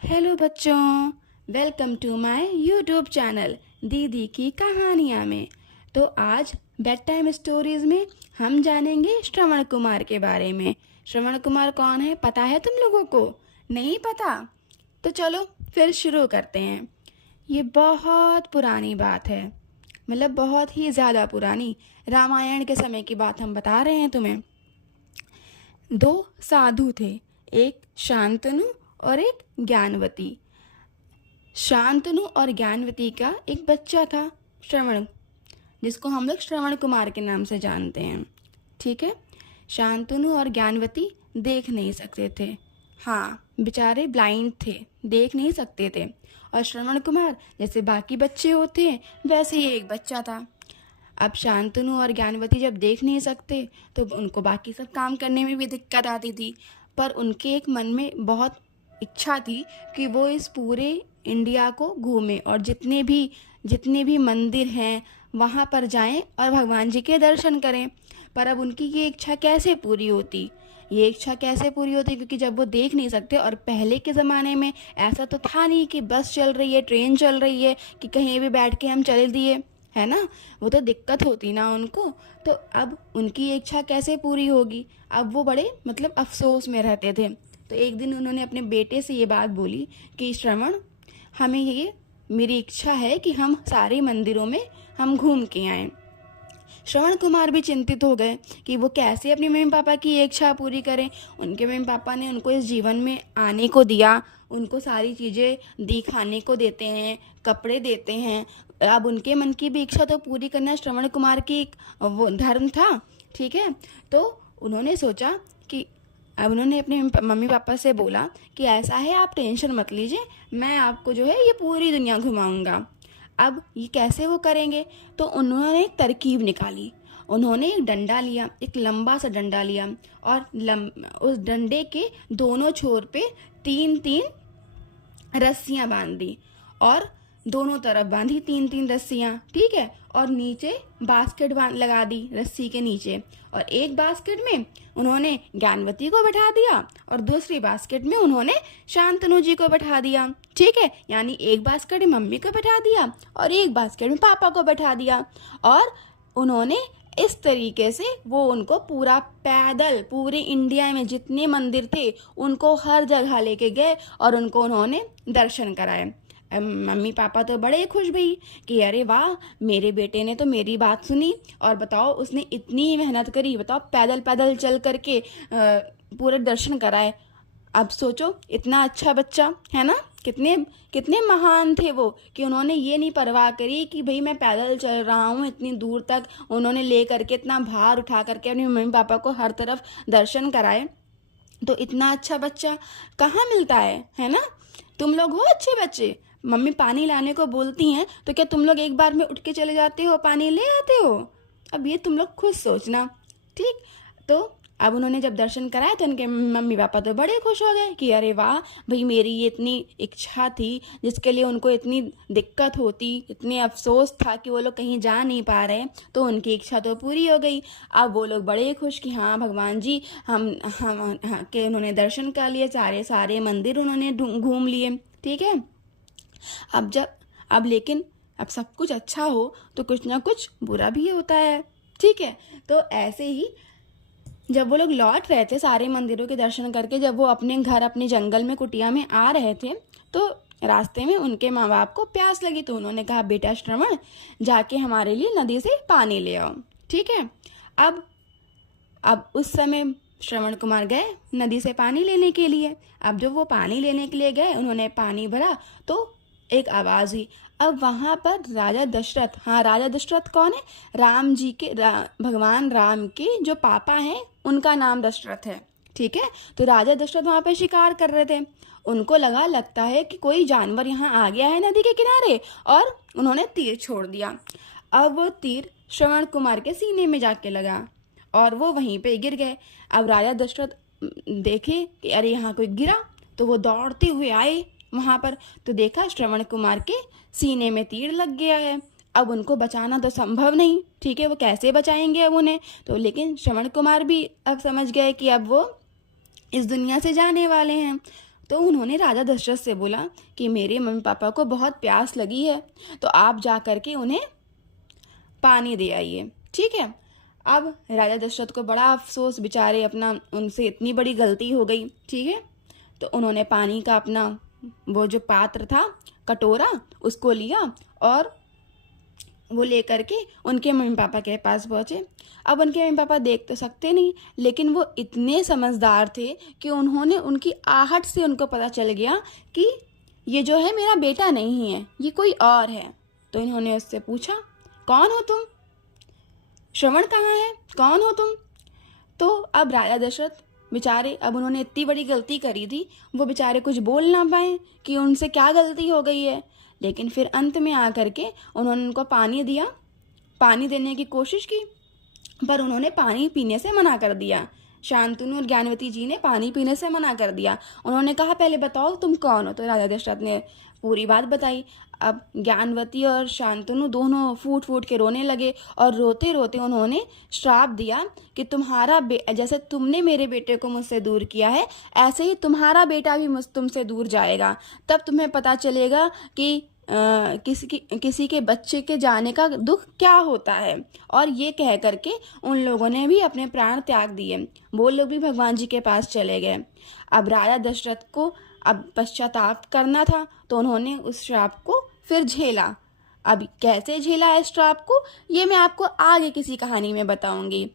Hello बच्चों, welcome to my YouTube channel दीदी की कहानियाँ में। तो आज बेड टाइम स्टोरीज में हम जानेंगे श्रवण कुमार के बारे में। श्रवण कुमार कौन है पता है तुम लोगों को? नहीं पता? तो चलो फिर शुरू करते हैं। ये बहुत पुरानी बात है, मतलब बहुत ही ज़्यादा पुरानी, रामायण के समय की बात हम बता रहे हैं तुम्हें। दो साधु थे, एक शांतनु और एक ज्ञानवती। शांतनु और ज्ञानवती का एक बच्चा था, श्रवण, जिसको हम लोग श्रवण कुमार के नाम से जानते हैं। ठीक है। शांतनु और ज्ञानवती देख नहीं सकते थे। हाँ, बेचारे ब्लाइंड थे, देख नहीं सकते थे। और श्रवण कुमार जैसे बाकी बच्चे होते हैं वैसे ही एक बच्चा था। अब शांतनु और ज्ञानवती जब देख नहीं सकते तो उनको बाकी सब काम करने में भी दिक्कत आती थी। पर उनके एक मन में बहुत इच्छा थी कि वो इस पूरे इंडिया को घूमें और जितने भी मंदिर हैं वहाँ पर जाएं और भगवान जी के दर्शन करें। पर अब उनकी ये इच्छा कैसे पूरी होती? क्योंकि जब वो देख नहीं सकते, और पहले के ज़माने में ऐसा तो था नहीं कि बस चल रही है, ट्रेन चल रही है कि कहीं भी बैठ के हम चल दिए, है ना? वो तो दिक्कत होती ना उनको। तो अब उनकी इच्छा कैसे पूरी होगी? अब वो बड़े मतलब अफसोस में रहते थे। तो एक दिन उन्होंने अपने बेटे से ये बात बोली कि श्रवण, हमें ये मेरी इच्छा है कि हम सारे मंदिरों में हम घूम के आएं। श्रवण कुमार भी चिंतित हो गए कि वो कैसे अपने मम्मी पापा की ये इच्छा पूरी करें। उनके मम्मी पापा ने उनको इस जीवन में आने को दिया, उनको सारी चीज़ें दी, खाने को देते हैं, कपड़े देते हैं। अब उनके मन की भी इच्छा तो पूरी करना श्रवण कुमार की एक वो धर्म था। ठीक है। तो उन्होंने सोचा कि अब उन्होंने अपने मम्मी पापा से बोला कि ऐसा है, आप टेंशन मत लीजिए, मैं आपको जो है ये पूरी दुनिया घुमाऊंगा। अब ये कैसे वो करेंगे? तो उन्होंने एक तरकीब निकाली। उन्होंने एक डंडा लिया, एक लंबा सा डंडा लिया, और उस डंडे के दोनों छोर पे 3-3 रस्सियां बांध दी, और दोनों तरफ बांधी 3-3 रस्सियां। ठीक है। और नीचे बास्केट लगा दी रस्सी के नीचे, और एक बास्केट में उन्होंने ज्ञानवती को बैठा दिया और दूसरी बास्केट में उन्होंने शांतनु जी को बैठा दिया। ठीक है। यानी एक बास्केट में मम्मी को बैठा दिया और एक बास्केट में पापा को बैठा दिया। और उन्होंने इस तरीके से वो उनको पूरा पैदल पूरे इंडिया में जितने मंदिर थे उनको हर जगह लेके गए और उनको उन्होंने दर्शन कराए। मम्मी पापा तो बड़े खुश भई कि अरे वाह, मेरे बेटे ने तो मेरी बात सुनी, और बताओ उसने इतनी मेहनत करी, बताओ पैदल पैदल चल करके पूरे दर्शन कराए। अब सोचो, इतना अच्छा बच्चा है ना, कितने कितने महान थे वो कि उन्होंने ये नहीं परवाह करी कि भाई मैं पैदल चल रहा हूँ इतनी दूर तक, उन्होंने ले करके इतना भार उठा करके अपने मम्मी पापा को हर तरफ दर्शन कराए। तो इतना अच्छा बच्चा कहाँ मिलता है ना? तुम लोग हो अच्छे बच्चे, मम्मी पानी लाने को बोलती हैं तो क्या तुम लोग एक बार में उठ के चले जाते हो, पानी ले आते हो? अब ये तुम लोग खुद सोचना। ठीक। तो अब उन्होंने जब दर्शन कराए तो उनके मम्मी पापा तो बड़े खुश हो गए कि अरे वाह भाई, मेरी ये इतनी इच्छा थी जिसके लिए उनको इतनी दिक्कत होती, इतने अफसोस था कि वो लोग कहीं जा नहीं पा रहे, तो उनकी इच्छा तो पूरी हो गई। अब वो लोग बड़े खुश कि हाँ भगवान जी, हम के उन्होंने दर्शन कर लिए, सारे सारे मंदिर उन्होंने घूम लिए। ठीक है। लेकिन अब सब कुछ अच्छा हो तो कुछ ना कुछ बुरा भी होता है। ठीक है। तो ऐसे ही जब वो लोग लौट रहे थे सारे मंदिरों के दर्शन करके, जब वो अपने घर अपने जंगल में कुटिया में आ रहे थे, तो रास्ते में उनके माँ बाप को प्यास लगी। तो उन्होंने कहा, बेटा श्रवण, जाके हमारे लिए नदी से पानी ले आओ। ठीक है। अब उस समय श्रवण कुमार गए नदी से पानी लेने के लिए। अब जब वो पानी लेने के लिए गए, उन्होंने पानी भरा तो एक आवाज़ हुई। अब वहाँ पर राजा दशरथ, हाँ राजा दशरथ कौन है? राम जी के भगवान राम के जो पापा हैं उनका नाम दशरथ है। ठीक है। तो राजा दशरथ वहाँ पे शिकार कर रहे थे। उनको लगता है कि कोई जानवर यहाँ आ गया है नदी के किनारे, और उन्होंने तीर छोड़ दिया। अब वो तीर श्रवण कुमार के सीने में जाके लगा और वो वहीं पे गिर गए। अब राजा दशरथ देखे कि अरे यहाँ कोई गिरा, तो वो दौड़ते हुए आए वहाँ पर, तो देखा श्रवण कुमार के सीने में तीर लग गया है। अब उनको बचाना तो संभव नहीं। ठीक है। वो कैसे बचाएंगे अब उन्हें? तो लेकिन श्रवण कुमार भी अब समझ गए कि अब वो इस दुनिया से जाने वाले हैं। तो उन्होंने राजा दशरथ से बोला कि मेरे मम्मी पापा को बहुत प्यास लगी है, तो आप जा कर के उन्हें पानी दे आइए। ठीक है। अब राजा दशरथ को बड़ा अफसोस, बेचारे अपना उनसे इतनी बड़ी गलती हो गई। ठीक है। तो उन्होंने पानी का अपना वो जो पात्र था, कटोरा, उसको लिया और वो लेकर के उनके मम्मी पापा के पास पहुँचे। अब उनके मम्मी पापा देख तो सकते नहीं, लेकिन वो इतने समझदार थे कि उन्होंने उनकी आहट से उनको पता चल गया कि ये जो है मेरा बेटा नहीं है, ये कोई और है। तो इन्होंने उससे पूछा, कौन हो तुम? श्रवण कहाँ है? कौन हो तुम? तो अब राजा दशरथ बेचारे, अब उन्होंने इतनी बड़ी गलती करी थी, वो बेचारे कुछ बोल ना पाए कि उनसे क्या गलती हो गई है। लेकिन फिर अंत में आकर के उन्होंने उनको पानी दिया, पानी देने की कोशिश की, पर उन्होंने पानी पीने से मना कर दिया। शांतनु और ज्ञानवती जी ने पानी पीने से मना कर दिया। उन्होंने कहा, पहले बताओ तुम कौन हो? तो राजा दशरथ ने पूरी बात बताई। अब ज्ञानवती और शांतनु दोनों फूट फूट के रोने लगे और रोते रोते उन्होंने श्राप दिया कि तुम्हारा जैसे तुमने मेरे बेटे को मुझसे दूर किया है, ऐसे ही तुम्हारा बेटा भी तुमसे दूर जाएगा। तब तुम्हें पता चलेगा कि किसी के बच्चे के जाने का दुख क्या होता है। और ये कह करके उन लोगों ने भी अपने प्राण त्याग दिए। वो लोग भी भगवान जी के पास चले गए। अब राजा दशरथ को अब पश्चाताप करना था, तो उन्होंने उस श्राप को फिर झेला। अब कैसे झेला इस श्राप को, ये मैं आपको आगे किसी कहानी में बताऊंगी।